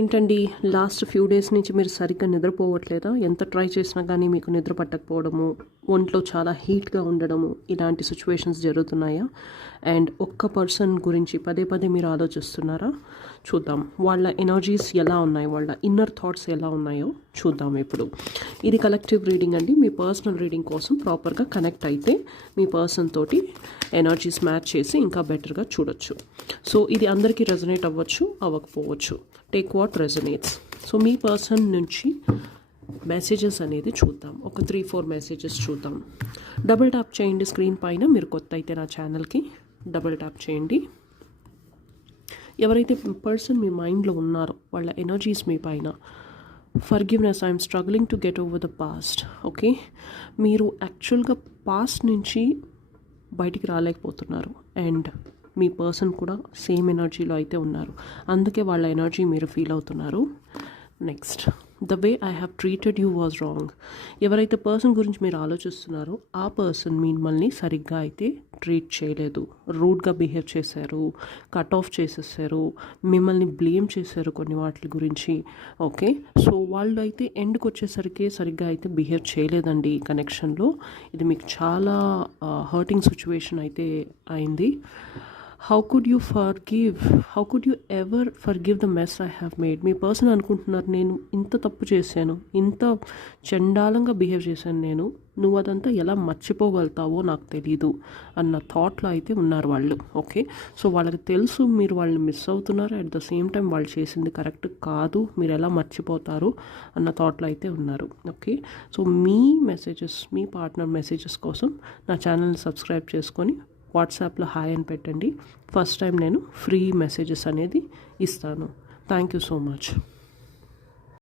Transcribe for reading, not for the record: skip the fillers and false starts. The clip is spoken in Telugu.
ఏంటండి లాస్ట్ ఫ్యూ డేస్ నుంచి మీరు సరిగ్గా నిద్రపోవట్లేదా? ఎంత ట్రై చేసినా కానీ మీకు నిద్ర పట్టకపోవడము, ఒంట్లో చాలా హీట్గా ఉండడము, ఇలాంటి సిచ్యువేషన్స్ జరుగుతున్నాయా? అండ్ ఒక్క పర్సన్ గురించి పదే పదే మీరు ఆలోచిస్తున్నారా? చూద్దాం వాళ్ళ ఎనర్జీస్ ఎలా ఉన్నాయి, వాళ్ళ ఇన్నర్ థాట్స్ ఎలా ఉన్నాయో చూద్దాం ఇప్పుడు. ఇది కలెక్టివ్ రీడింగ్ అండి. మీ పర్సనల్ రీడింగ్ కోసం ప్రాపర్గా కనెక్ట్ అయితే మీ పర్సన్ తోటి ఎనర్జీస్ మ్యాచ్ చేసి ఇంకా బెటర్గా చూడొచ్చు. సో ఇది అందరికీ రెజనేట్ అవ్వచ్చు, అవ్వకపోవచ్చు. Take what resonates. సో మీ పర్సన్ నుంచి మెసేజెస్ అనేది చూద్దాం. ఒక 3-4 మెసేజెస్ చూద్దాం. డబుల్ ట్యాప్ చేయండి స్క్రీన్ పైన. మీరు కొత్త అయితే నా ఛానల్కి డబుల్ ట్యాప్ చేయండి. ఎవరైతే పర్సన్ మీ మైండ్లో ఉన్నారో వాళ్ళ ఎనర్జీస్ మీ పైన. Forgiveness, I'm struggling to get over the past. Okay, మీరు యాక్చువల్గా పాస్ట్ నుంచి బయటికి రాలేకపోతున్నారు అండ్ మీ పర్సన్ కూడా సేమ్ ఎనర్జీలో అయితే ఉన్నారు. అందుకే వాళ్ళ ఎనర్జీ మీరు ఫీల్ అవుతున్నారు. Next, the way I have treated you was wrong. ఎవరైతే పర్సన్ గురించి మీరు ఆలోచిస్తున్నారో ఆ పర్సన్ మిమ్మల్ని సరిగ్గా అయితే ట్రీట్ చేయలేదు. రూడ్గా బిహేవ్ చేశారు, కట్ ఆఫ్ చేసేసారు, మిమ్మల్ని బ్లేమ్ చేశారు కొన్ని వాటి గురించి. ఓకే, సో వాళ్ళు అయితే ఎండ్కి వచ్చేసరికి సరిగ్గా అయితే బిహేవ్ చేయలేదండి ఈ కనెక్షన్లో. ఇది మీకు చాలా హర్టింగ్ సిచ్యువేషన్ అయితే అయింది. How could you ever forgive the mess I have made. Me person అనుకుంటున్నారు నేను ఇంత తప్పు చేశాను, ఇంత చండాలంగా బిహేవ్ చేశాను నేను, నువ్వు అదంతా ఎలా మర్చిపోగలుగుతావో నాకు తెలీదు అన్న థాట్లో అయితే ఉన్నారు వాళ్ళు. ఓకే, సో వాళ్ళకి తెలుసు మీరు వాళ్ళని మిస్ అవుతున్నారు, అట్ ద సేమ్ టైం వాళ్ళు చేసింది కరెక్ట్ కాదు, మీరు ఎలా మర్చిపోతారు అన్న థాట్లో అయితే ఉన్నారు. ఓకే, సో మీ మెసేజెస్, మీ పార్ట్నర్ మెసేజెస్ కోసం నా ఛానల్ని సబ్స్క్రైబ్ చేసుకొని వాట్సాప్లో హాయ్ అని పెట్టండి. ఫస్ట్ టైం నేను ఫ్రీ మెసేజెస్ అనేది ఇస్తాను. Thank you so much.